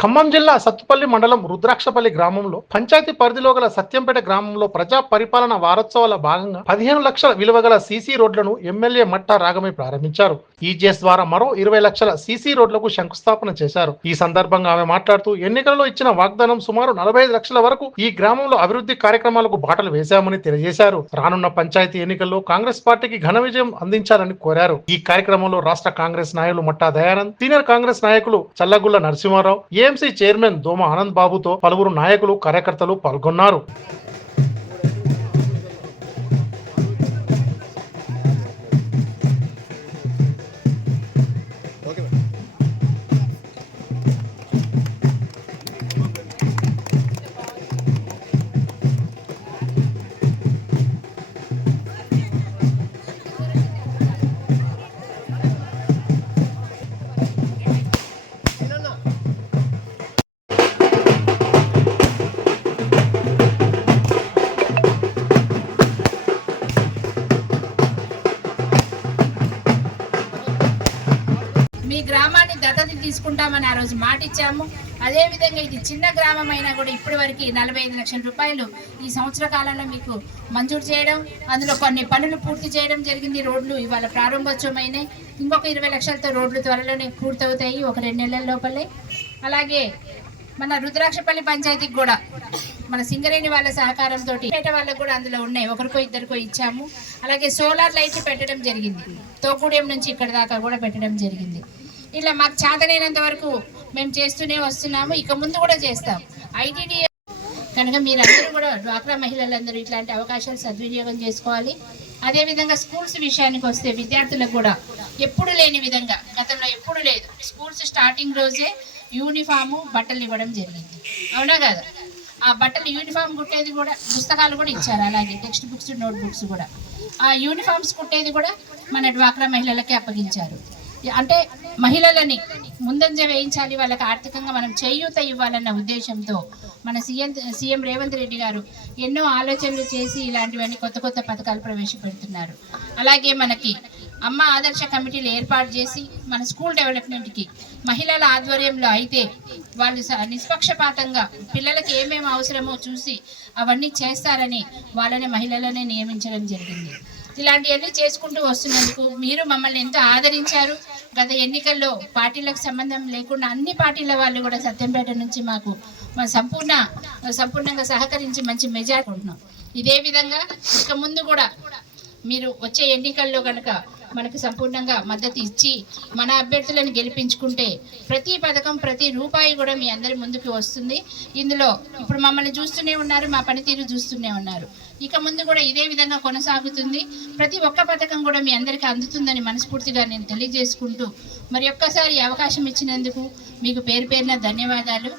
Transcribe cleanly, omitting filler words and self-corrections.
ఖమ్మం జిల్లా సత్తుపల్లి మండలం రుద్రాక్షపల్లి గ్రామంలో పంచాయతీ పరిధిలో గల సత్యంపేట గ్రామంలో ప్రజా పరిపాలన వారోత్సవాల భాగంగా 15 లక్షల విలువ గల సీసీ రోడ్లను ఎమ్మెల్యే మట్టా రాగమై ప్రారంభించారు. ఈజీఎస్ ద్వారా మరో 20 లక్షల సీసీ రోడ్లకు శంకుస్థాపన చేశారు. ఈ సందర్భంగా ఆమె మాట్లాడుతూ ఎన్నికల్లో ఇచ్చిన వాగ్దానం సుమారు 45 లక్షల వరకు ఈ గ్రామంలో అభివృద్ధి కార్యక్రమాలకు బాటలు వేశామని తెలియజేశారు. రానున్న పంచాయతీ ఎన్నికల్లో కాంగ్రెస్ పార్టీకి ఘన విజయం అందించాలని కోరారు. ఈ కార్యక్రమంలో రాష్ట్ర కాంగ్రెస్ నాయకులు మట్టా దయానంద్, సీనియర్ కాంగ్రెస్ నాయకులు చల్లగుల్ల నరసింహారావు, ఏఎంసీ చైర్మన్ దోమ ఆనంద్ బాబుతో పలువురు నాయకులు కార్యకర్తలు పాల్గొన్నారు. మీ గ్రామాన్ని దత్తత తీసుకుంటామని ఆ రోజు మాట ఇచ్చాము. అదేవిధంగా ఇది చిన్న గ్రామం అయినా కూడా ఇప్పటి వరకు 45 లక్షల రూపాయలు ఈ సంవత్సర కాలంలో మీకు మంజూరు చేయడం, అందులో కొన్ని పనులు పూర్తి చేయడం జరిగింది. రోడ్లు ఇవాళ ప్రారంభోత్సవమైనాయి. ఇంకొక 20 లక్షలతో రోడ్లు త్వరలోనే పూర్తవుతాయి, ఒక 2 నెలల లోపలే. అలాగే మన రుద్రాక్షపల్లి పంచాయతీకి కూడా మన సింగరేణి వాళ్ళ సహకారంతో పేట వాళ్ళకు కూడా అందులో ఉన్నాయి, ఒకరికో ఇద్దరికో ఇచ్చాము. అలాగే సోలార్ లైట్లు పెట్టడం జరిగింది, తోకూడెం నుంచి ఇక్కడ దాకా కూడా పెట్టడం జరిగింది. ఇలా మాకు చేతనైనంత వరకు మేము చేస్తూనే వస్తున్నాము, ఇక ముందు కూడా చేస్తాం. ఐటీడీ కనుక మీరందరూ కూడా డ్వాక్రా మహిళలందరూ ఇట్లాంటి అవకాశాలు సద్వినియోగం చేసుకోవాలి. అదేవిధంగా స్కూల్స్ విషయానికి వస్తే విద్యార్థులకు కూడా ఎప్పుడు లేని విధంగా, గతంలో ఎప్పుడు లేదు, స్కూల్స్ స్టార్టింగ్ రోజే యూనిఫాము బట్టలు ఇవ్వడం జరిగింది. అవునా కదా? ఆ బట్టలు యూనిఫామ్ కుట్టేది కూడా, పుస్తకాలు కూడా ఇచ్చారు, అలాగే టెక్స్ట్ బుక్స్, నోట్ బుక్స్ కూడా. ఆ యూనిఫామ్స్ కుట్టేది కూడా మన డ్వాక్రా మహిళలకి అప్పగించారు. అంటే మహిళలని ముందంజ వేయించాలి, వాళ్ళకి ఆర్థికంగా మనం చేయూత ఇవ్వాలన్న ఉద్దేశంతో మన సీఎం రేవంత్ రెడ్డి గారు ఎన్నో ఆలోచనలు చేసి ఇలాంటివన్నీ కొత్త కొత్త పథకాలు ప్రవేశపెడుతున్నారు. అలాగే మనకి అమ్మ ఆదర్శ కమిటీలు ఏర్పాటు చేసి మన స్కూల్ డెవలప్మెంట్కి మహిళల ఆధ్వర్యంలో అయితే వాళ్ళు నిష్పక్షపాతంగా పిల్లలకి ఏమేమి అవసరమో చూసి అవన్నీ చేస్తారని వాళ్ళని మహిళలనే నియమించడం జరిగింది. ఇలాంటివన్నీ చేసుకుంటూ వస్తున్నందుకు మీరు మమ్మల్ని ఎంతో ఆదరించారు. గత ఎన్నికల్లో పార్టీలకు సంబంధం లేకుండా అన్ని పార్టీల వాళ్ళు కూడా సత్యంపేట నుంచి మాకు సంపూర్ణంగా సహకరించి మంచి మెజారిటీ ఉంటున్నాం. ఇదే విధంగా ఇక ముందు కూడా మీరు వచ్చే ఎన్నికల్లో కనుక మనకు సంపూర్ణంగా మద్దతు ఇచ్చి మన అభ్యర్థులను గెలిపించుకుంటే ప్రతి పథకం, ప్రతి రూపాయి కూడా మీ అందరి ముందుకు వస్తుంది. ఇందులో ఇప్పుడు మమ్మల్ని చూస్తూనే ఉన్నారు, మా పనితీరు చూస్తూనే ఉన్నారు. ఇక ముందు కూడా ఇదే విధంగా కొనసాగుతుంది. ప్రతి ఒక్క పథకం కూడా మీ అందరికీ అందుతుందని మనస్ఫూర్తిగా నేను తెలియజేసుకుంటూ మరి ఒక్కసారి అవకాశం ఇచ్చినందుకు మీకు పేరు పేరున ధన్యవాదాలు.